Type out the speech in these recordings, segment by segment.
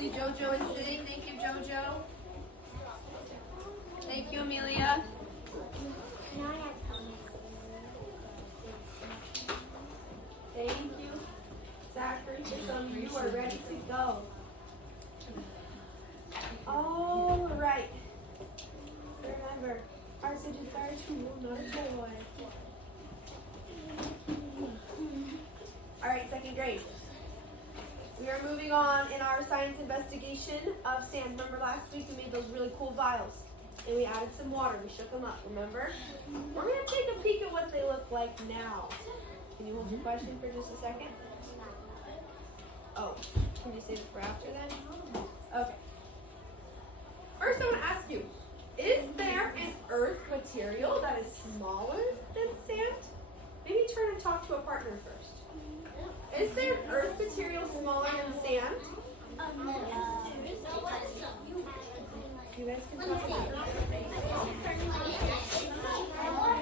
nicely Jojo is sitting. Thank you, Jojo. Thank you, Amelia. Thank you, Zachary. So you are ready to go. All right. Remember, our digits are a tool, not a toy. All right, second grade. We are moving on in our science investigation of sand. Remember last week we made those really cool vials and we added some water. We shook them up, remember? We're going to take a peek at what they look like now. Can you hold your question for just a second? Oh, can you save it for after then? Okay. First I want to ask you, is there an earth material that is smaller than sand? Maybe turn and talk to a partner first. Is there an earth material smaller than sand? You guys can talk about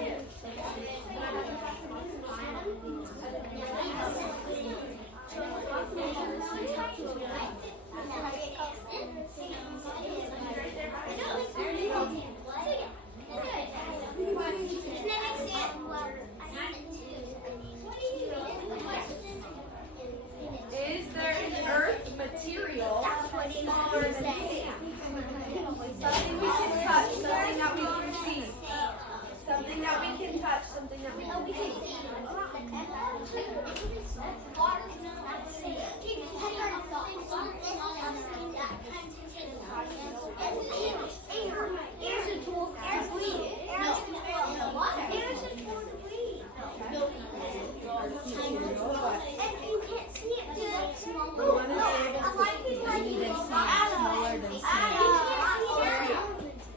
it. Is there an earth material smaller than sand? Something we can touch, something that we can see. Something that we can touch, something that we can see.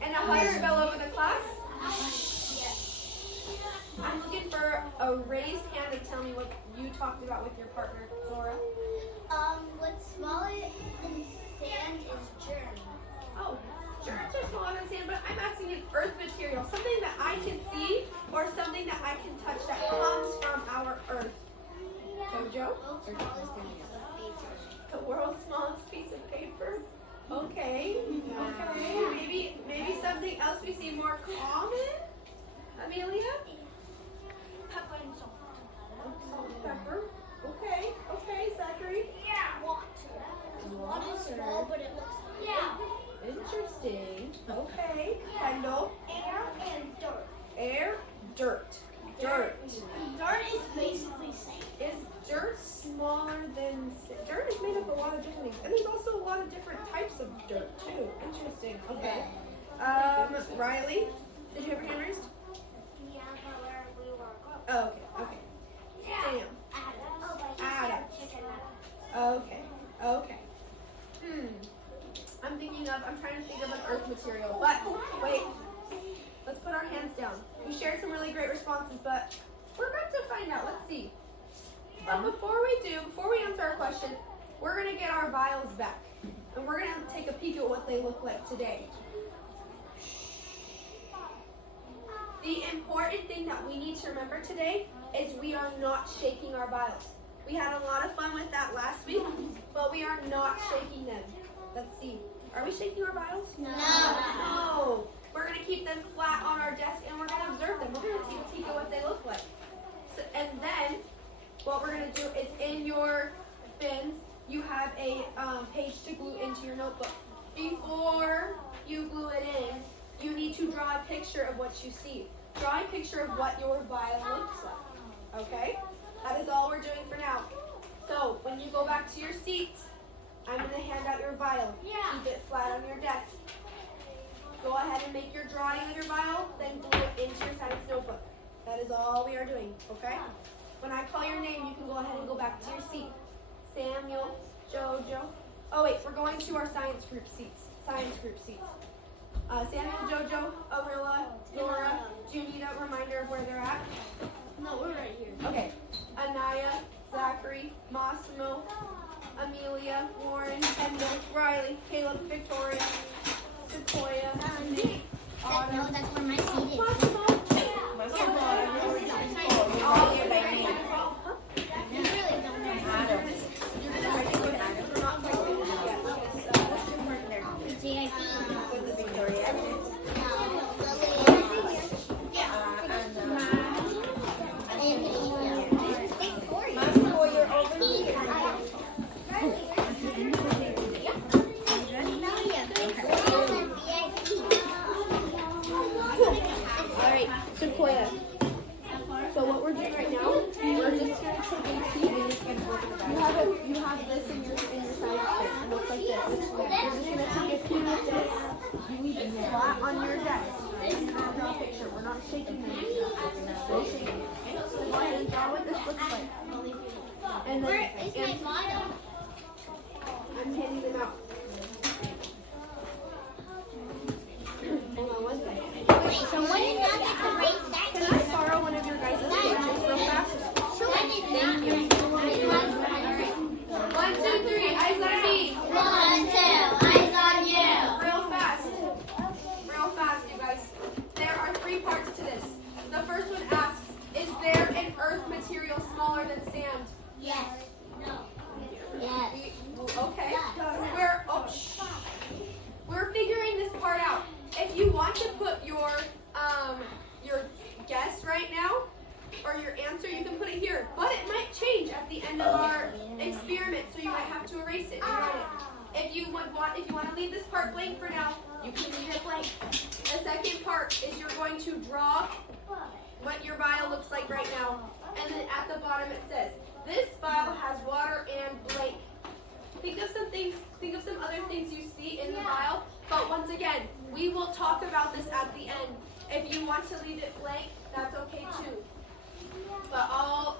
And a hush fell over the class. I'm looking for a raised hand to tell me what you talked about with your partner, Laura. What's smaller than sand is germs. Oh, germs are smaller than sand, but I'm asking you earth material, something that I can see or something that I can touch that comes from our earth. Jojo? The world's smallest piece of paper. Okay. Okay. Maybe something else we see more common. Amelia? Pepper and salt. Salt and pepper. Okay. Okay, Zachary. Yeah. Water. Water's small, but it looks big. Yeah. Interesting. Okay. Kendall. Air and dirt. Air, dirt. Dirt. Dirt is basically sand. Is dirt smaller than sand? Dirt is made up of a lot of different things. And there's also a lot of different types of dirt too. Interesting. Okay. Riley, did you have your hand raised? Yeah, but where we were going. Oh, okay. Sam. Adam. Okay. I'm trying to think of an earth material, but wait. Let's put our hands down. We shared some really great responses, but we're about to find out. Let's see. But before we answer our question, we're going to get our vials back. And we're going to take a peek at what they look like today. The important thing that we need to remember today is we are not shaking our vials. We had a lot of fun with that last week, but we are not shaking them. Let's see. Are we shaking our vials? No. We're going to keep them flat on our desk and we're going to observe them. We're going to take a peek at what they look like. So, and then what we're going to do is in your bins, you have a page to glue into your notebook. Before you glue it in, you need to draw a picture of what you see. Draw a picture of what your vial looks like. Okay? That is all we're doing for now. So when you go back to your seats, I'm going to hand out your vial. Keep it flat on your desk. Go ahead and make your drawing of your vial, then glue it into your science notebook. That is all we are doing, okay? When I call your name, you can go ahead and go back to your seat. Samuel, Jojo. Oh wait, we're going to our science group seats. Samuel, Jojo, Aurilla, Laura, do you need a reminder of where they're at? No, we're right here. Okay. Anaya, Zachary, Massimo, Amelia, Warren, Kendall, Riley, Caleb, Victoria, Sequoia, Nate, Autumn. No, that's where my seat is. Massimo. All your by name. You really don't know. You're gonna write it down because we're not quite finished yet. You're just gonna take a few of this. You leave it flat on your desk. Draw a picture. We're not shaking them. We're shaking it. So go ahead and draw what this looks like. And then I'm handing them out. Hold on one second. So when you have to erase that, Can I borrow one of your guys' pages real fast? Thank you. 1, 2, 3. Eyes on me. 1, 2, eyes on you. Real fast. Real fast, you guys. There are 3 parts to this. The first one asks, is there an earth material smaller than sand? Yes. No. Yes. Okay. We're figuring this part out. If you want to put your guess right now or your answer, you can put it here. But it might change at the end of our experiment, so you might have to erase it and write it. If you want to leave this part blank for now, you can leave it blank. The second part is you're going to draw what your vial looks like right now. And then at the bottom it says, this vial has water and blank. Think of some other things you see in the vial. But once again, we will talk about this at the end. If you want to leave it blank, that's okay too. But all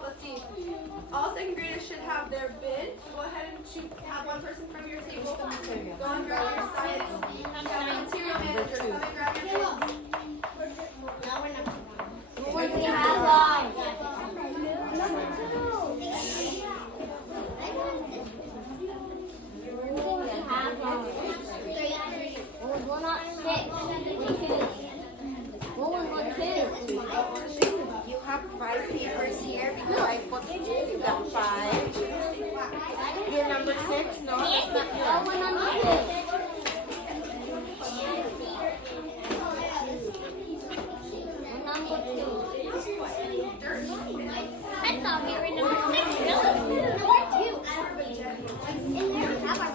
second graders should have their bin. Go ahead and have one person from your table. Go and grab your science. Material manager, come and grab your bins. We have one not 6. 2. You have 5 papers here because I put you got 5. You're number 6? No, that's not Oh, good. one number 2. I thought we were in number 6. No, number 2. In there, we have our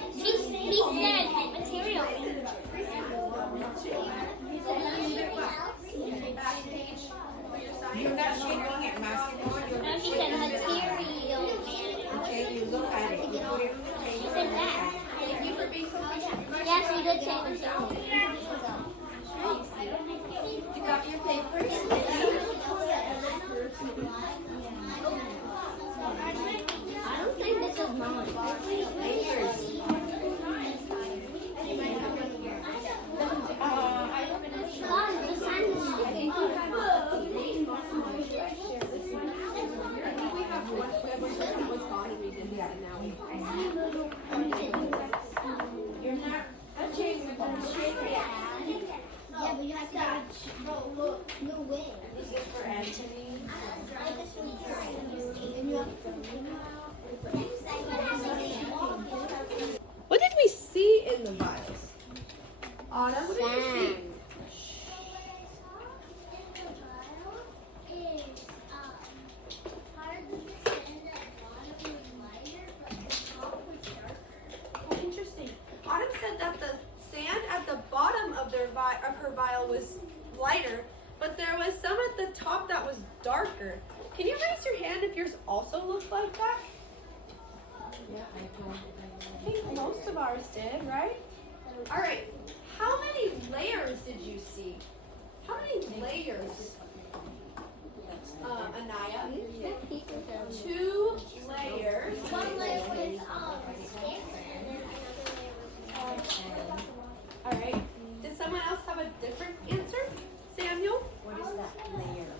he said head material. You're not shaking it, Massimo. No, he said material. Okay, you look at it. You put it on the He table. said that. Thank you for being so patient. Yes, we did say material. You got your papers? I don't think this is mine. God, the sign is sticking. You're not touching with the shape yet. Yeah, but you have to no way. This is for Anthony. What did we see in the vials? Autumn, what did we see? Interesting. Autumn said that the sand at the bottom of her vial was lighter, but there was some at the top that was darker. Can you raise your hand if yours also looked like that? Yeah, I think most of ours did, right? All right. How many layers did you see? How many layers? Anaya? 2 layers. One layer with sticks. All right. Did someone else have a different answer? Samuel? What is that layer?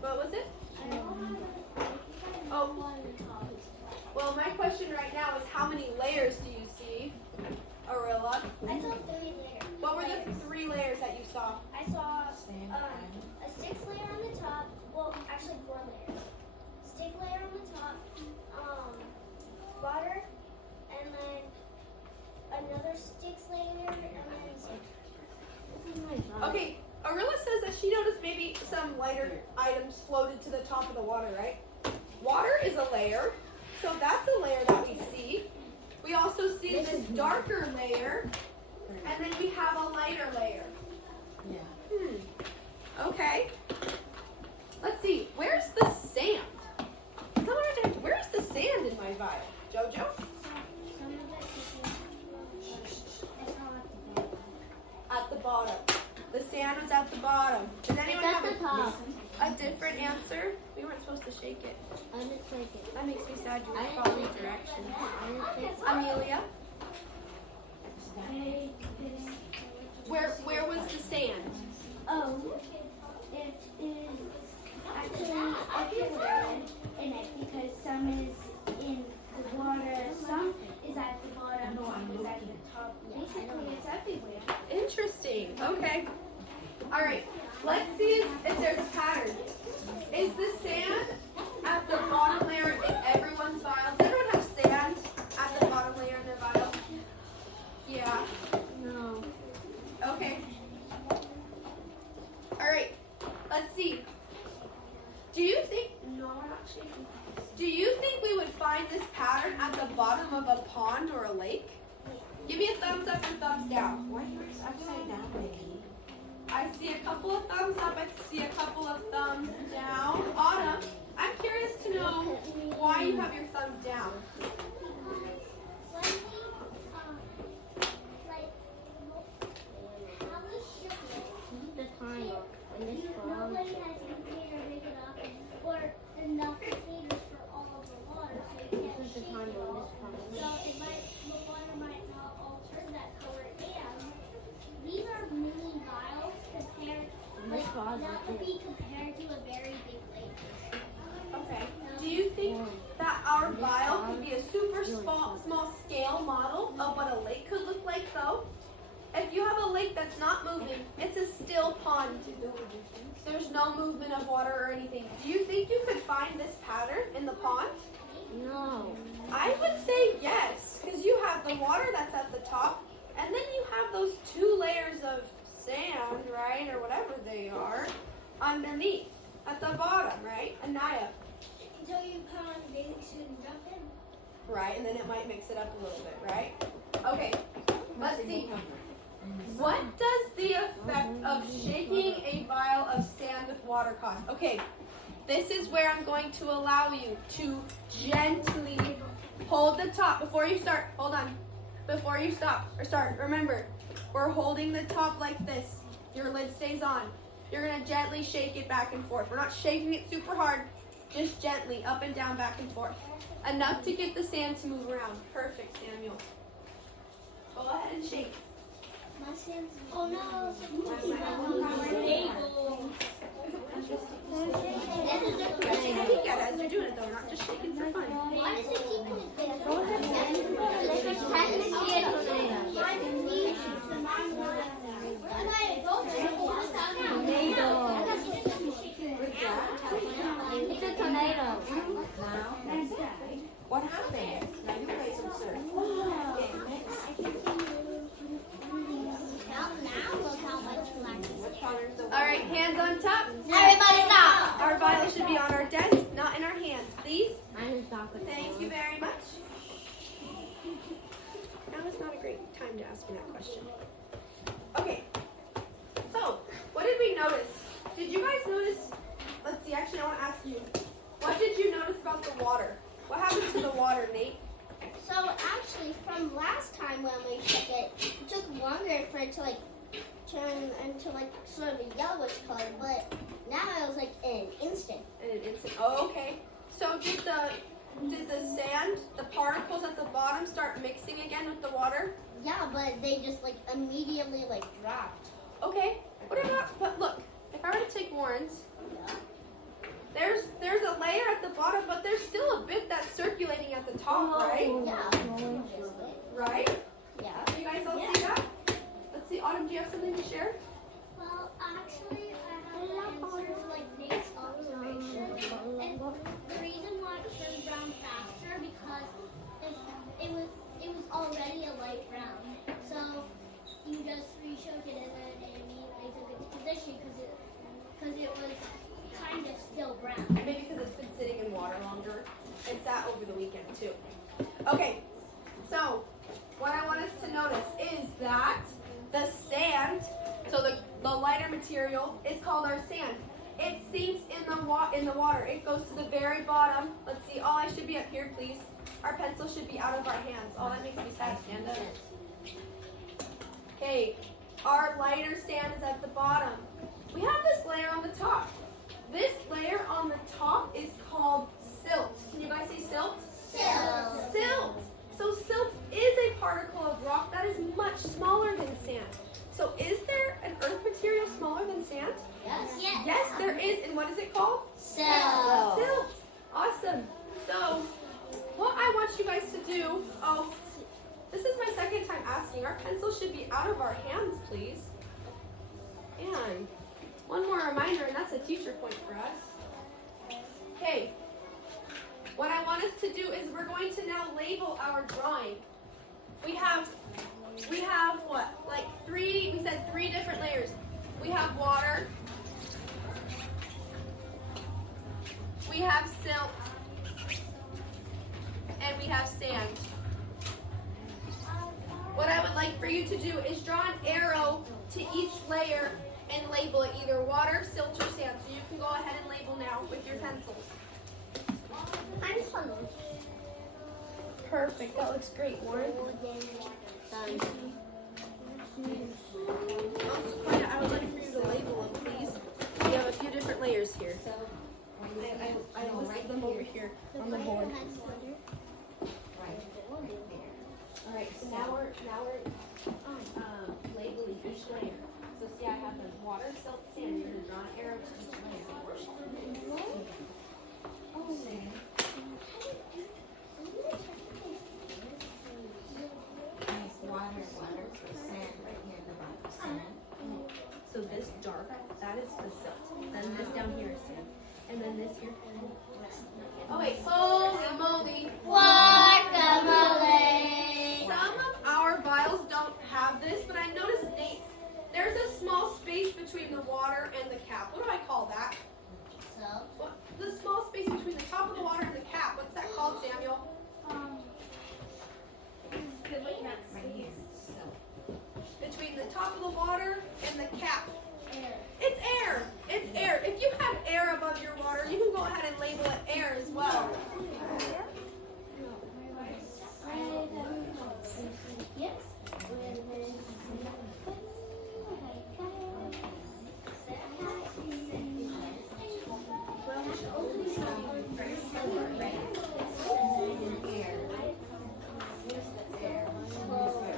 What was it? Oh. Well, my question right now is how many layers do you see, Arilla? I saw 3 layers. What were the 3 layers that you saw? I saw a 6 layer on the top. Well, actually 4 layers. Stick layer on the top. Water, and then another sticks layer, and then. Okay, Arilla says that she noticed maybe some lighter items floated to the top of the water, right? Water is a layer, so that's a layer that we see. We also see this darker layer, and then we have a lighter layer. Yeah. Okay. Let's see. different answer? We weren't supposed to shake it. I didn't like it. That makes me sad you I were didn't following like it. directions. I didn't like it. Amelia, where was the sand? Oh, it is actually everywhere in it because some is in the water, some is at the bottom, some is at the top. Basically, it's everywhere. Interesting. Okay. All right. Let's see if there's a pattern. Is the sand at the bottom layer in everyone's vial? Does everyone have sand at the bottom layer in their vial? Yeah. No. Okay. All right. Let's see. Do you think? No, we're not shaking. Do you think we would find this pattern at the bottom of a pond or a lake? Give me a thumbs up or thumbs down. Why yours upside down, baby? I see a couple of thumbs up. I see a couple of thumbs down. Autumn, I'm curious to know why you have your thumbs down. The time when this Nobody has a container big enough or enough containers for all of the water, so you can't This is the shake time it when all. this So it might, the water might not all turn that color. And these are mini vials compared, This was that would be compared to a very big lake. Okay. Do you think that our vial could be a super small scale model of what a lake could look like though? If you have a lake that's not moving, it's a still pond. There's no movement of water or anything. Do you think you could find this pattern in the pond? No. I would say yes, because you have the water that's at the top, and then you have those two layers of sand, right, or whatever they are, underneath, at the bottom, right? Anaya, Until you put on bathing suit and jump in. right, and then it might mix it up a little bit, right? Okay, let's see. What does the effect of shaking a vial of sand with water cause? Okay, this is where I'm going to allow you to gently hold the top before you start. Hold on. Before you stop or start, remember, we're holding the top like this. Your lid stays on. You're going to gently shake it back and forth. We're not shaking it super hard, just gently up and down, back and forth. Enough to get the sand to move around. Perfect, Samuel. Go ahead and shake. My sand's. Oh no. Peek at it as you're doing it though, not just shaking for fun. Why does it keep it there? Go ahead. It's a tornado. Now, what happened? Now you play some surf. Alright, hands on top. Everybody stop! Our vial should be on our desk, not in our hands, please. Mine is chocolate. Thank you very much. Now is not a great time to ask me that question. Okay, so what did we notice? Did you guys notice? Let's see, actually, I want to ask you. What did you notice about the water? What happened to the water, Nate? So actually, from last time when we shook it, it took longer for it to like turn into like sort of a yellowish color, but now it was like in an instant. In an instant. Oh, okay. So did the sand, the particles at the bottom, start mixing again with the water? Yeah, but they just like immediately like dropped. Okay. What about? But look, if I were to take Warren's, there's a layer at the bottom, but there's still a bit that's circulating at the top, right? Yeah. Right? Yeah. Do you guys all see that? Let's see, Autumn, do you have something to share? Well, actually, I have an answer to like Nate's observation. And the reason why it turns brown faster because it was already a light brown. So you just reshook it and then it immediately took its position because it was kind of still brown. Maybe because it's been sitting in water longer. It sat over the weekend too. Okay, so what I want us to notice is that the sand, so the lighter material, is called our sand. It sinks in the water. It goes to the very bottom. Let's see. All I should be up here, please. Our pencil should be out of our hands. Oh, that makes me sad. Stand up. Okay. Our lighter sand is at the bottom. We have this layer on the top. This layer on the top is called silt. Can you guys say silt? Silt. Silt. So silt is a particle of rock that is much smaller than sand. So is there an earth material smaller than sand? Yes. Yes, there is. And what is it called? Silt. Silt. Awesome. So what I want you guys to do, this is my second time asking. Our pencils should be out of our hands, please. And one more reminder, and that's a teacher point for us. Okay. What I want us to do is we're going to now label our drawing. We have what? Like we said 3 different layers. We have water. We have silt. And we have sand. What I would like for you to do is draw an arrow to each layer and label it either water, silt, or sand. So you can go ahead and label now with your pencils. I'm funnel. Perfect. That looks great, Warren. Sequoia, I would like for you to label them, please. We have a few different layers here. I listed them over here on the board. All right, so now we're labeling each layer. So see, I have the water, silt, sand. You're gonna draw an arrow to each layer. Water for sand right here in the bottom. Sand. So this dark, that is the silt. Then this down here is sand. And then this here. Oh wait, holy moly. Guacamole. Some of our vials don't have this, but I noticed Nate, there's a small space between the water and the cap. What do I call that? What, the small space between the top of the water and the cap. What's that called, Samuel? Between the top of the water and the cap. It's air. It's air. If you have air above your water, you can go ahead and label it air as well. Yes.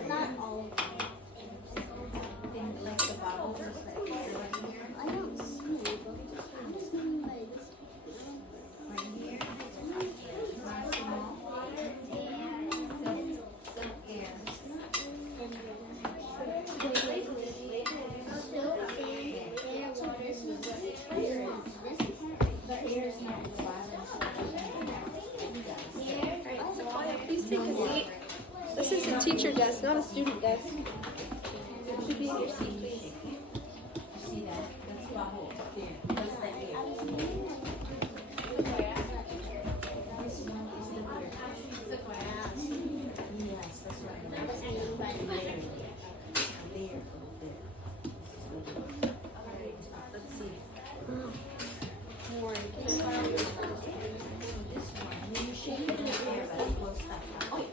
Not all. Like the bubbles or something right here. I don't see it, but I just mean like this. Right here. Some air. Alright, Sequoia, please take a seat. This is a teacher desk, not a student desk. It should be in your seat, please. See that? That's bubbles. There. That's the air. This one is the air. Yes, that's right. Layer. Let's see. When you shake it in the air, that blows stuff out. Oh, yeah.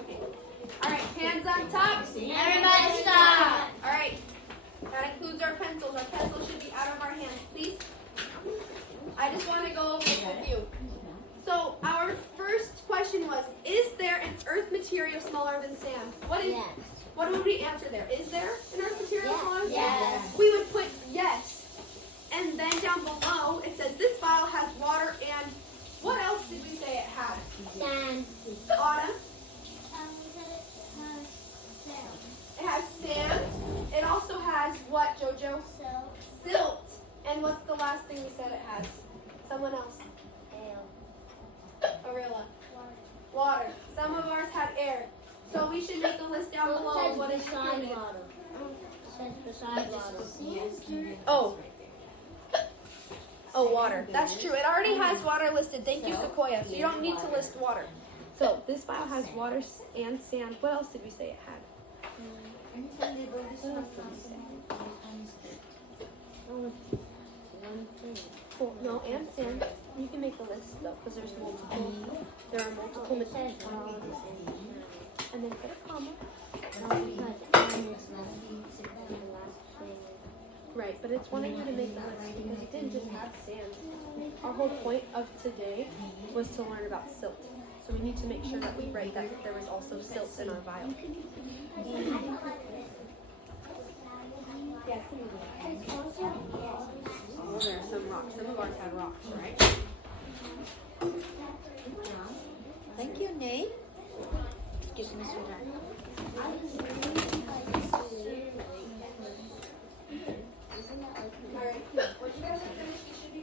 Okay. Alright, hands on top. Everybody stop. Alright. That includes our pencils. Our pencils should be out of our hands, please. I just want to go over this with you. So our first question was, is there an earth material smaller than sand? What would we answer there? Is there an earth material smaller than sand? Yes. We would put yes. And then down below, it says this vial has water and what else did we say it had? Sand. Autumn? It has sand. It also has what, Jojo? Silt. And what's the last thing we said it has? Someone else. Arilla. Water. Some of ours had air. So we should make a list down below of what is included. Oh, water. That's true. It already has water listed. Thank you, Sequoia. So you don't need to list water. So this vial has water and sand. What else did we say it had? Anytime they blow this stuff from Cool. No, and sand. You can make a list though, because there's multiple. There are multiple materials. And then put a comma. Right, but it's wanting you to make that right because it didn't just have sand. Our whole point of today was to learn about silt. So we need to make sure that we write that there was also silt in our vial. Yes. Oh, there are some rocks. Some of ours had rocks, right? Thank you, Nate. Excuse me, sweetheart. All right. Once you guys are finished, you should be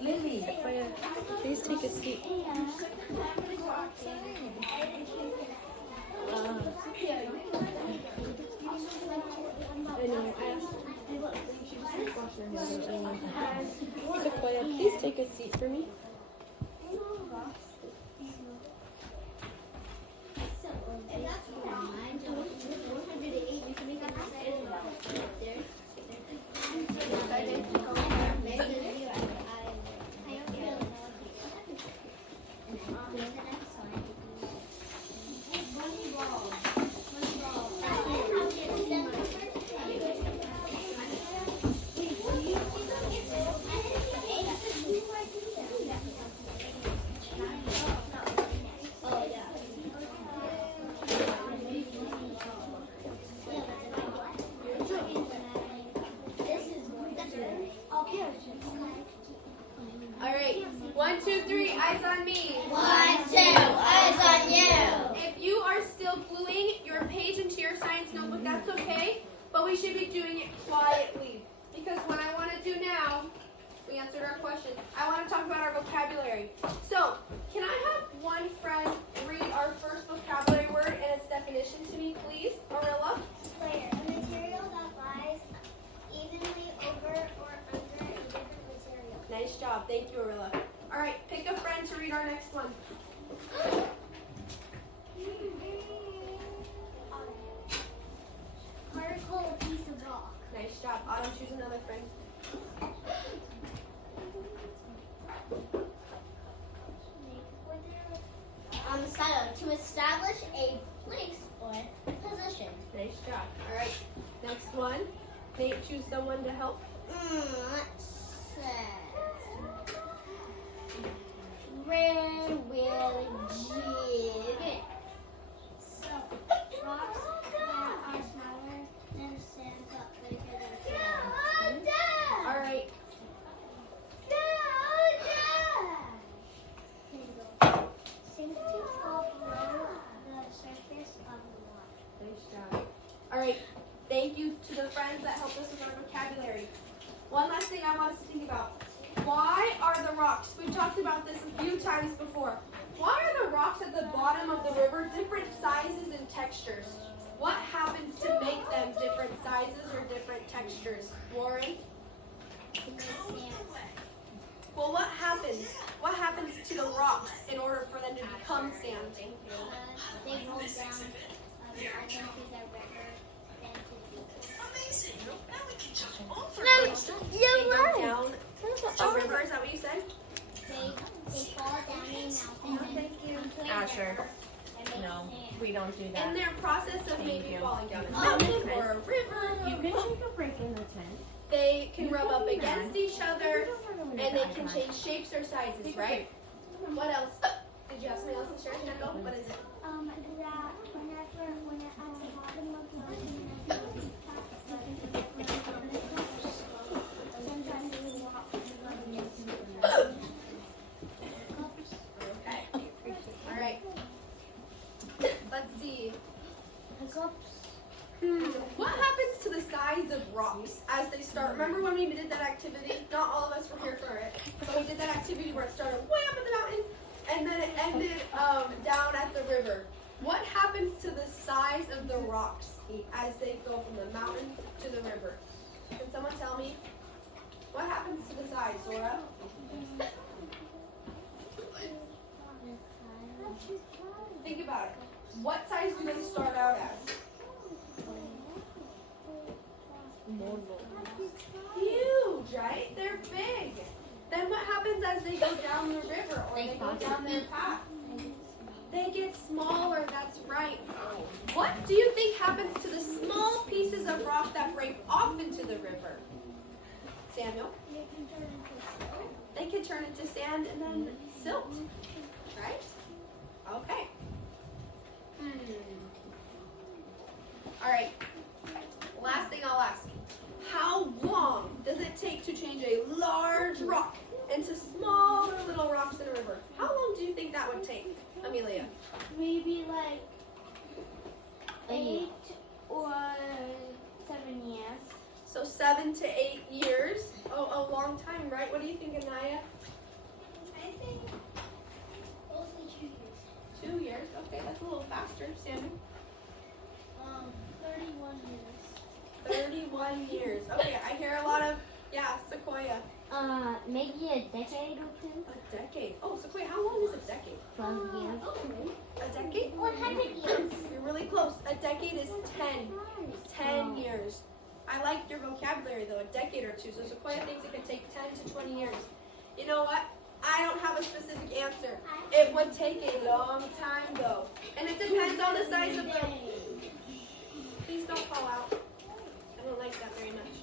Lily. Please take a seat. I know. I asked Sequoia, please take a seat for me. All right. 1, 2, 3. Eyes on me. 1, 2, eyes on you. If you are still gluing your page into your science notebook, that's okay. But we should be doing it quietly. Because what I want to do now, we answered our question. I want to talk about our vocabulary. So, can I have one friend read our first vocabulary word and its definition to me, please? Arilla? Layer, a material that lies evenly over or under a different material. Nice job. Thank you, Arilla. All right, pick a friend to read our next one. Particle, a piece of rock. Nice job. Autumn, choose another friend. On the side, to establish a place or position. Nice job. All right, next one. Nate, choose someone to help. Let's see. Where will jig? So, rocks that are smaller than sand but bigger than sand. All right. Sink to fall below the surface of the water. Nice job. All right. Thank you to the friends that helped us with our vocabulary. One last thing I want us to think about. Why are the rocks, we've talked about this a few times before, why are the rocks at the bottom of the river different sizes and textures? What happens to make them different sizes or different textures? Lauren? Well, what happens? What happens to the rocks in order for them to become sand? They roll down into the river. They go down a river, is that what you said? They fall down a mountain. Asher. No, we don't do In that. their process of maybe you. falling down a mountain or a river, You can take a break in the tent. they can rub up against each other and they can change shapes or sizes, right? What else? Did you have something else to share, Kendall? What is it? That when at the bottom of the mountain, sometimes we walk. Okay. All right. Let's see. What happens to the size of we did that activity where it started way up in the mountain and then it ended down at the river. What happens to the size of the rocks as they go from the mountain to the river? Can someone tell me? What happens to the size, Zora? Think about it. What size do they start out as? Huge, right? They're big. Then what happens as they go down the river or they go down their path? They get smaller, that's right. What do you think happens to the small pieces of rock that break off into the river? Samuel? They can turn into sand and then silt, right? Okay. All right. Last thing I'll ask. How long does it take to change a large rock into smaller little rocks in a river? How long do you think that would take, Amelia? Maybe like 8 or 7 years. So 7 to 8 years. Oh, a long time, right? What do you think, Anaya? I think mostly 2 years. 2 years. Okay, that's a little faster. Samuel? 31 years. 31 years. Okay, I hear a lot of, Sequoia. Maybe a decade or two. A decade. Oh, Sequoia, how long is a decade? 12 years. A decade? 100 years. You're really close. A decade is 10. 10 years. I like your vocabulary though, a decade or two. So Sequoia thinks it could take 10 to 20 years. You know what? I don't have a specific answer. It would take a long time though. And it depends on the size of the... Please don't fall out. I don't like that very much.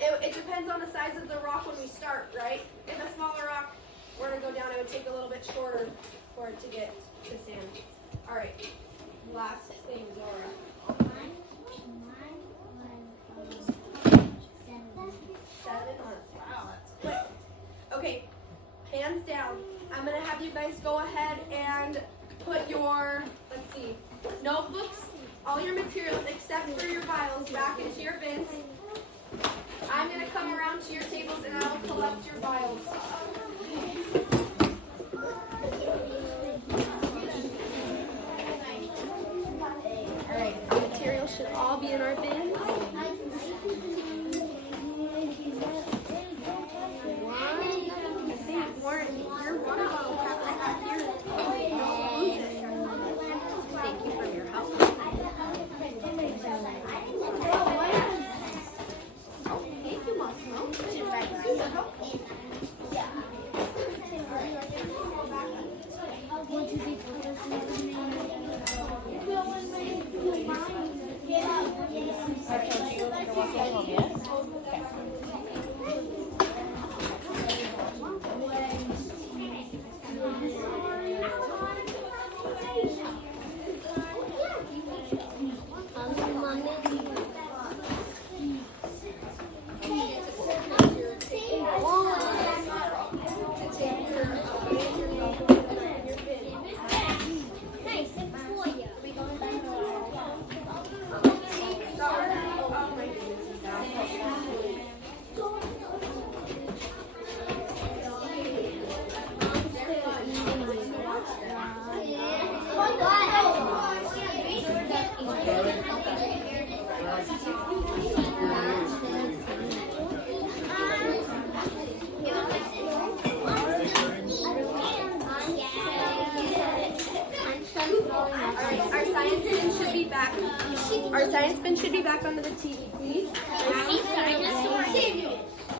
It depends on the size of the rock when we start, right? If a smaller rock were to go down, it would take a little bit shorter for it to get to sand. All right. Last thing, Zora. 7 months. Wow, that's quick. Okay, hands down. I'm going to have you guys go ahead and put your, let's see, notebooks, all your materials except for your vials back into your bins. I'm going to come around to your tables and I will collect your vials. All right, the materials should all be in our bins. Warren, your water bottle cap is back here. Don't lose it. Thank you for your help. Oh, thank you, Massimo. Super helpful. Our science bin should be back onto the TV, please.